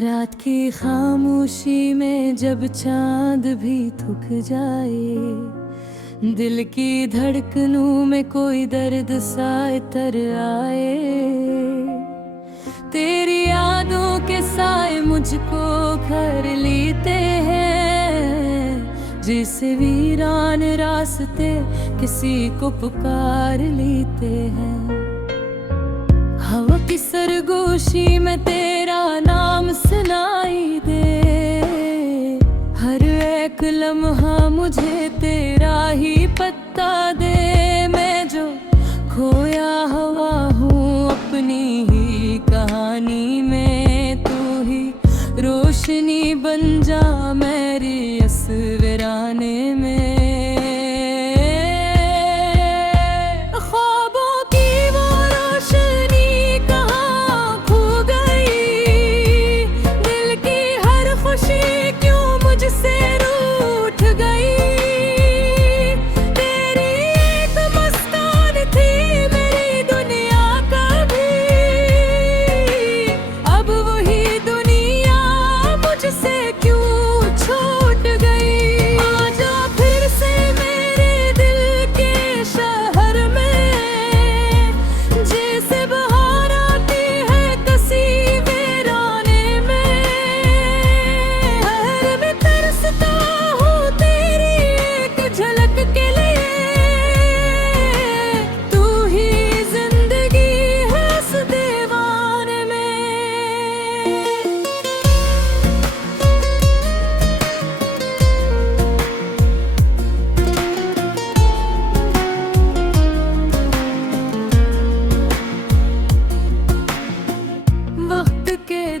रात की खामोशी में जब चांद भी थक जाए, दिल की धड़कनों में कोई दर्द सा इतर आए, तेरी यादों के साए मुझको घर लेते हैं, जैसे वीरान रास्ते किसी को पुकार लेते हैं। हवा की सरगोशी में तेरा नाम सुनाई दे, हर एक लम्हा मुझे तेरा ही पता दे। मैं जो खोया हुआ हूँ अपनी ही कहानी में, तू ही रोशनी बन जा मेरी इस वीराने में।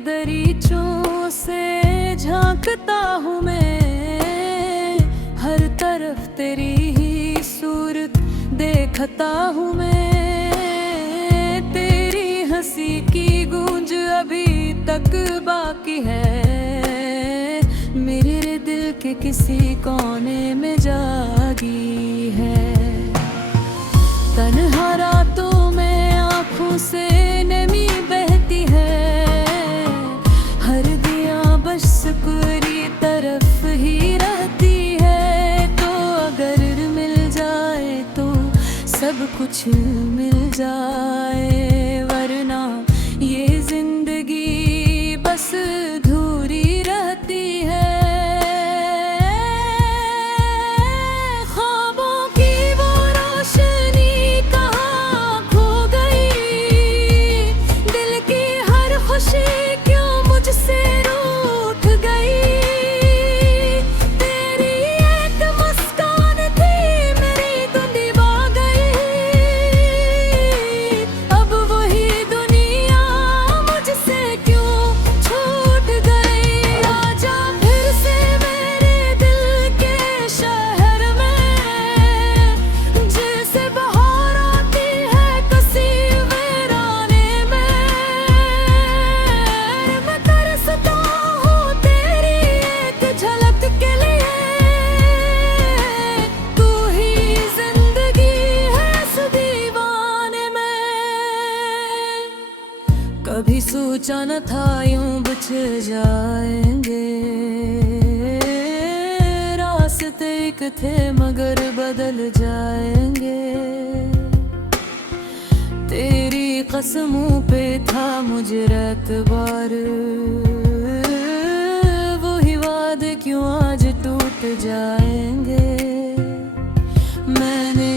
दरीचों से झांकता हूँ मैं, हर तरफ तेरी ही सूरत देखता हूँ मैं। तेरी हंसी की गूंज अभी तक बाकी है, मेरे दिल के किसी कोने में जागी है। तन्हा रातों में आँखों से नमी बहती है, पूरी तरफ ही रहती है। तो अगर मिल जाए तो सब कुछ मिल जाए, वरना ये जिंदगी बस अधूरी रहती है। ख्वाबों की वो रोशनी कहाँ खो गई, दिल की हर खुशी क्यों मुझसे कभी सोचा न था यूं बिछड़ जाएंगे, रास्ते एक थे मगर बदल जाएंगे। तेरी कसमों पे था मुझे एतबार, वही वादे क्यों आज टूट जाएंगे। मैंने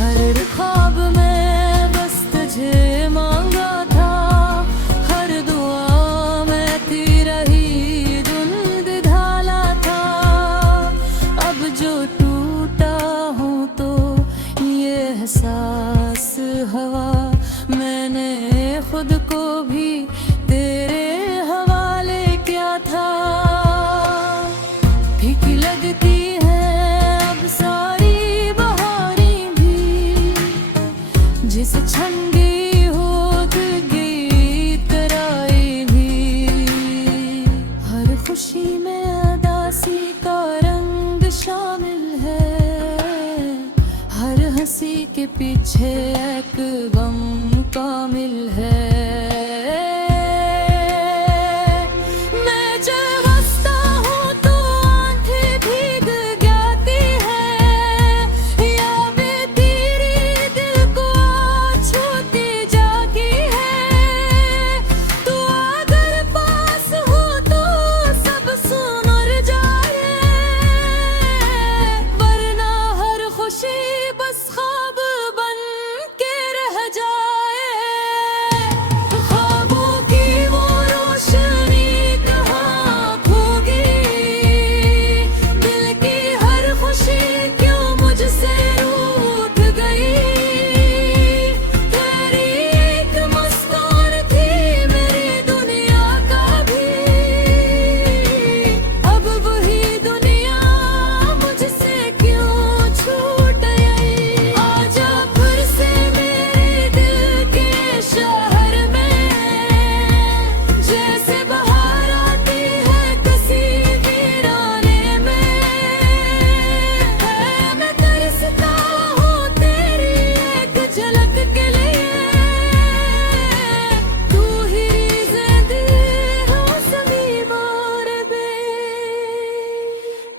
हर ख्वाब में बस तुझे मांगा था, एहसास हवा मैंने खुद को भी तेरे हवाले किया था। फीकी लगती है अब सारी बहारें भी, जिस क्षण गई हो गई तराई भी। हर खुशी में उदासी का रंग शामिल है, हर हंसी के पीछे एक गम कामिल है।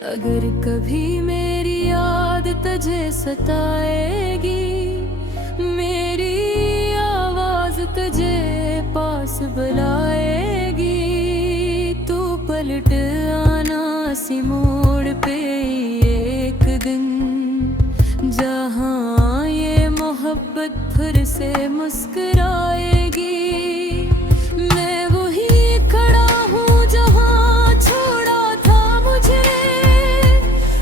अगर कभी मेरी याद तुझे सताएगी, मेरी आवाज तुझे पास बुलाएगी, तू पलट आना सी मोड़ पे एक दिन, जहाँ ये मोहब्बत फिर से मुस्कुराएगी। मैं वही खड़ा हूँ जहाँ छोड़ा था मुझे,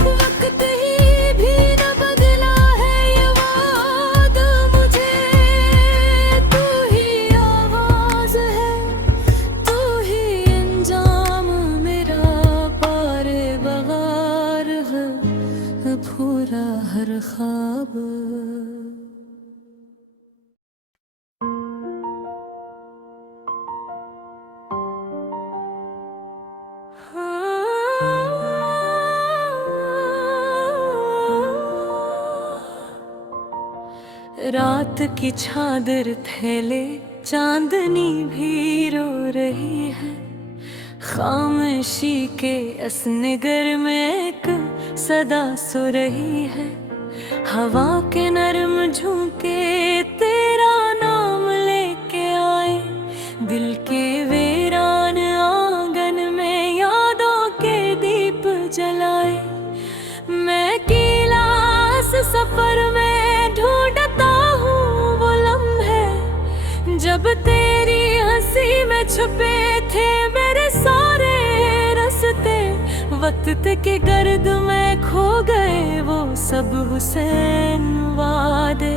वक्त ही भी न बदला है ये वादा मुझे। तू ही आवाज है, तू ही अंजाम मेरा, पारे बगार है पूरा हर ख्वाब। रात की चादर थैले चांदनी भी रो रही है, खामोशी के असनगर में एक सदा सो रही है। हवा के नरम झोंके तेरा नाम लेके आए, दिल के वीरान आंगन में यादों के दीप जलाए। मैं किलास सफर में ढूंढता हूँ वो लम्हे, जब तेरी हंसी में छुपे थे मेरे सारे रास्ते। वक्त के गर्द में खो गए वो सब हुसैन वादे,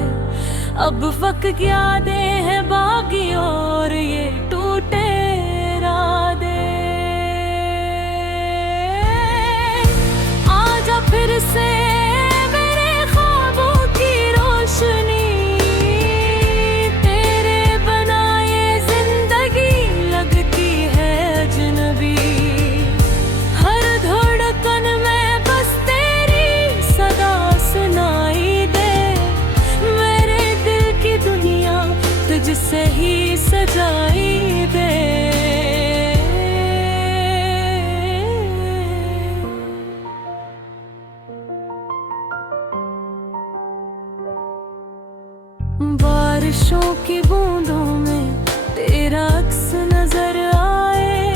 अब वक्त यादें हैं बागी और ये टूटे इरादे। आजा फिर से मेरे ख्वाबों की रोशनी, तेरे बनाए जिंदगी लगती है अजनबी। हर धड़कन में बस तेरी सदा सुनाई दे, मेरे दिल की दुनिया तुझसे ही सजाई दे। बारिशों की बूंदों में तेरा अक्स नजर आए,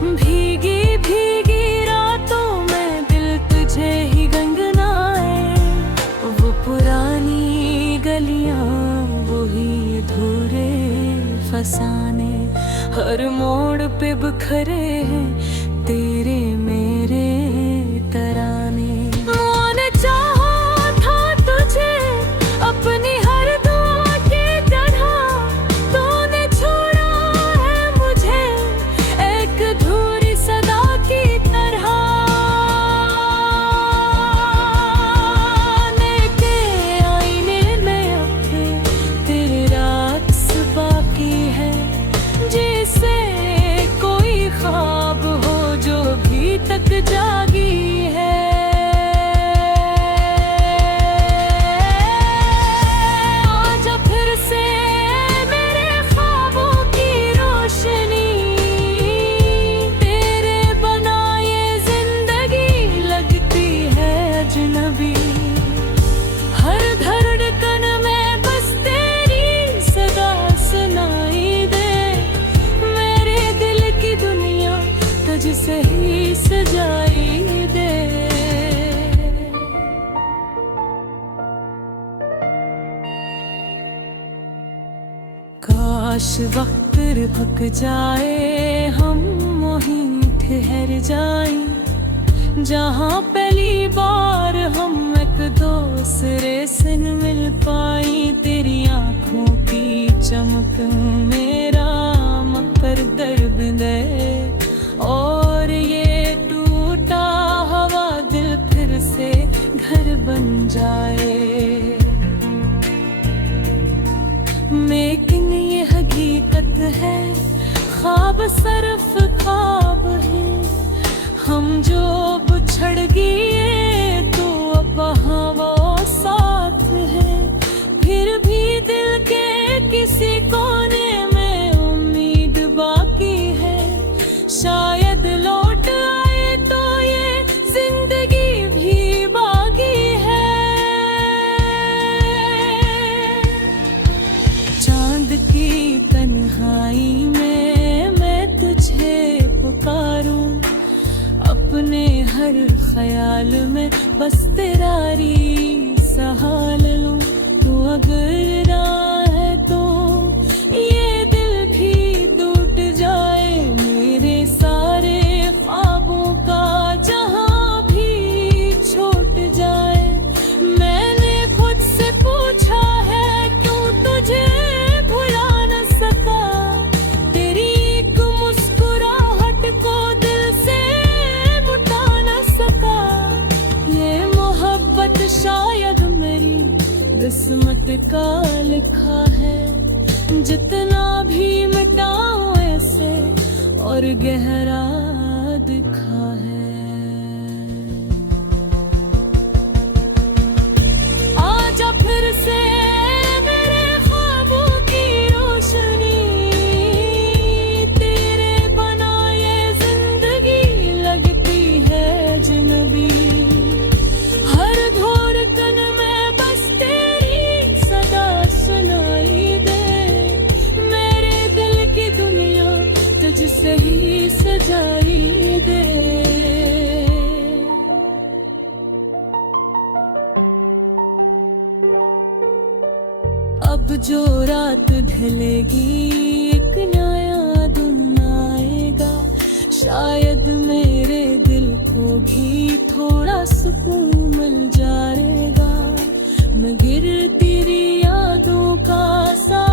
भीगी भीगी रातों में दिल तुझे ही गंगनाए। वो पुरानी गलियां वही अधूरे फसाने, हर मोड़ पे बिखरे हैं तेरे मेरे तराने। मैंने चाहा था तुझे अपनी हर दुआ की तरह, तूने छोड़ा है मुझे एक अधूरी सदा की तरह। के आईने में अपने तेरा अक्स बाकी है, जैसे कोई ख्वाब हो जो भी तक जागी है। आजा फिर से मेरे ख्वाबों की रोशनी, तेरे बनाए जिंदगी लगती है अजनबी। हर धड़कन में बस तेरी सदा सुनाई दे, मेरे दिल की दुनिया तुझसे ही सजाई दे। काश वक्त रुक जाए, हम वहीं ठहर जाएं, जहाँ पहली बार हम एक दूसरे से मिल पाई। तेरी आँखों की चमक मेरा मकर दर्द दे, और ये टूटा हवा दिल फिर से घर बन जाए। लेकिन ये हकीकत है, ख्वाब सिर्फ ख्वाब है। हम जो बिछड़ गए तो अब हवा साथ है, फिर भी दिल के किसी कोने में उम्मीद बाकी है। शायद लौट आए तो ये ख्याल में बस तेरा सहाल लूं। तू अगर ना है तो ये दिल भी टूट जाए, मेरे सारे ख्वाबों का जहां भी छूट जाए। मैंने खुद से पूछा है क्यों तुझे भुला न सका, तेरी एक मुस्कुराहट को दिल से बुता न सका। ये मोहब्बत शायद मेरी किस्मत का लिखा है, जितना भी मिटाऊं ऐसे और गहरा दिखा है। आजा फिर से मेरे ख्वाबों की रोशनी, तेरे बना ये जिंदगी लगती है अजनबी। हर धड़कन में बस तेरी सदा सुनाई दे, मेरे दिल की दुनिया तुझसे ही सजाई दे। अब जो रात ढलेगी एक नया दिन आएगा, शायद मेरे दिल को भी थोड़ा सुकून मिल जाएगा। मैं गिरती यादों का सा